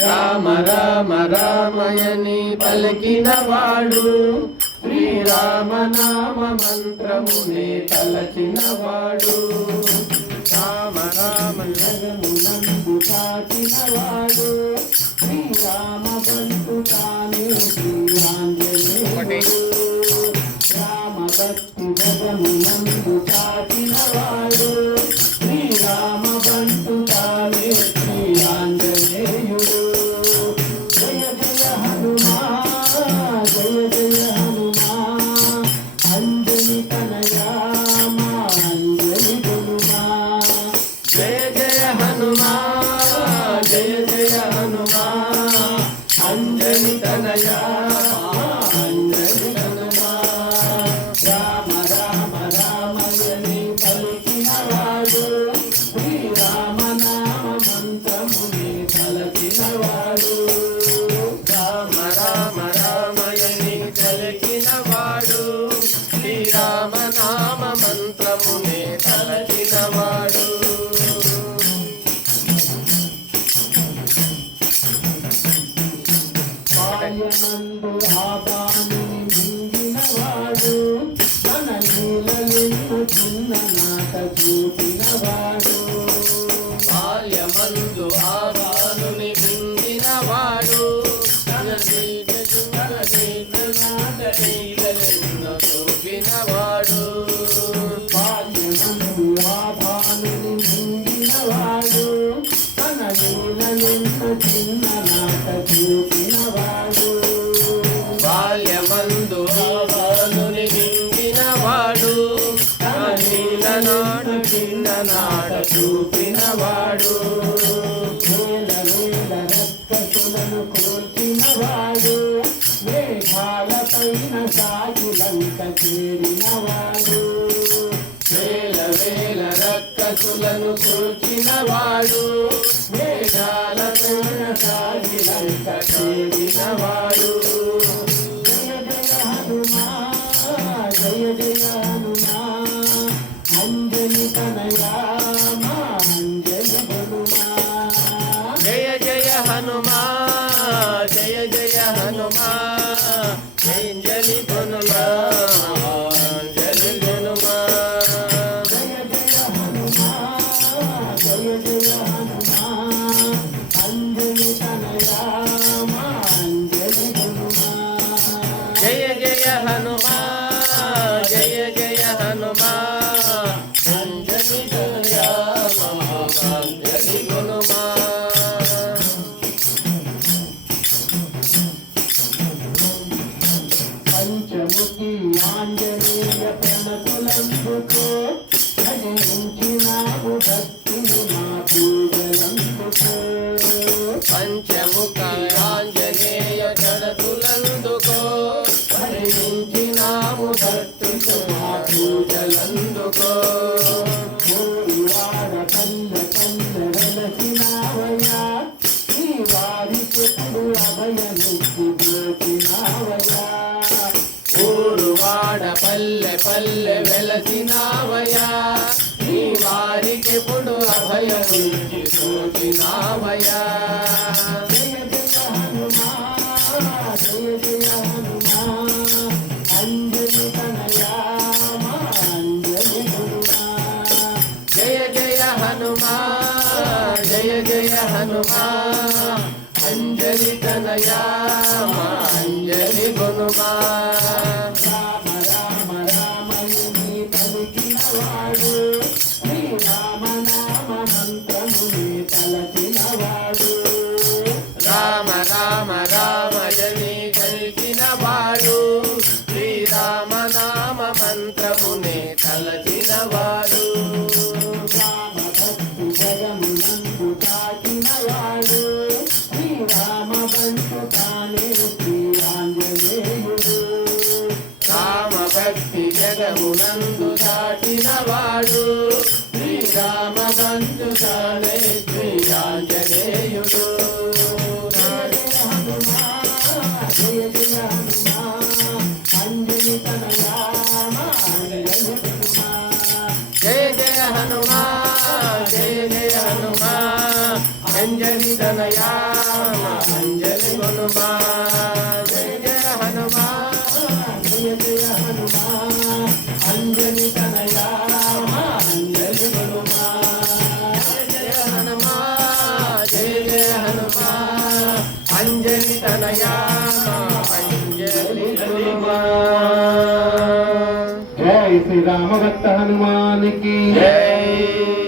రామ రామ రామయని పలికినవాడు శ్రీరామనామ మంత్రమునే తలచినవాడు రామ రామ జగమునందు చాటినవాడు శ్రీరామ బంటు తానే శ్రీరాంజనేయుడు రామ భక్తి జగమునందు చాటినవాడు శ్రీరామ బంటు తానే శ్రీరాంజనేయుడు జయ జయ హనుమా జయ జయ హనుమా అంజని తనయా మా అంజని హనుమా జయ జయ హనుమా జయ జయ హనుమా అంజని తనయా అంజని హనుమా రామ రామ రామయని పలికినవాడు శ్రీరామ నామ మంత్రముని పలికినవాడు రామ రామ రామయని పలికినవాడు శ్రీరామ నామ మంత్రముని పలికినవాడు బాల్యమందు ఆబానుని మింగినవాడు తన నీలెన్ను చిన్న నాట చూపినవాడు బాల్యమందు ఆబానుని మింగినవాడు తన నాట నీలెన్ను చూపినవాడు బాల్యమందు ఆబానుని మింగినవాడు తన నీలెన్ను చిన్న నాట చూపినవాడు బాల్యమందు ఆబాలుని మింగినవాడు నీలనాడు చిన్ననాడ చూపినవాడు వేల వేల రక్కసులను కూర్చినవాడు మేఘాలపైన సాగులంక చేరినవాడు వేల వేల రక్కసులను కూర్చినవాడు మేఘాలపైన సాగిలంక చేరినవాడు జయ జయ హనుమా జయ జయ హనుమా అంజని తనయా మా అంజని హనుమా జయ జయ హనుమా జయ జయ హనుమా అంజని హనుమా అంజని హనుమా జయ జయ హనుమా జయ జయ హనుమా అంజని తనయా మా అంజని హనుమా జయ జయ హనుమా జయ జయ హనుమా అంజని తనయా మా అంజని హనుమా పంచముఖి ఆంజనేయ ప్రణతులందుకో భజించినావు భక్తిని మా పూజలందుకో పంచముఖ ఆంజనేయ ప్రణతులందుకో భజించినావు భక్తిని మా పూజలందుకో వాడ పల్లె పల్లె వెలసినావయ్యా ఈ వారికెప్పుడు అభయముక్తి దోచినావయ్యా ఊరువాడ పల్లె పల్లె వెలసినావయ్యా ఈ వారికెప్పుడు అభయముక్తి దోచినావయ్యా జయ జయ హనుమా జయ జయ హనుమా అంజని తనయా మా అంజని హనుమా జయ జయ హనుమా జయ జయ హనుమా అంజని తనయా మా అంజని హనుమా రామ రామ రామయుని పలికినవాడు శ్రీరామ నామ మంత్రముని తలచినవాడు రామ రామ రామయని పలికినవాడు శ్రీరామ నామ మంత్రముని తలచినవాడు రామ భక్తి జగమునందు దాటినవాడు శ్రీరామ బంటు తానే శ్రీరాంజనేయుడు రామ భక్తి జగమునందు దాటినవాడు శ్రీరామ బంటు తానే శ్రీరాంజనేయుడు జయ జయ హనుమా జయ జయ హనుమా అంజని తనయా మా అంజని హనుమా జయ జయ హనుమా జయ జయ హనుమా అంజని తనయా తనయా అంజలి హనుమా జయ జయ హనుమాన్ జయ జయ హనుమాన్ అంజలి తనయా అంజలి హనుమాన్ జయ హనుమాన్ జయ జయ హనుమాన్ అంజలి తనయా అంజలి హనుమాన్ జై శ్రీ రామ భక్త హనుమాన్ की జై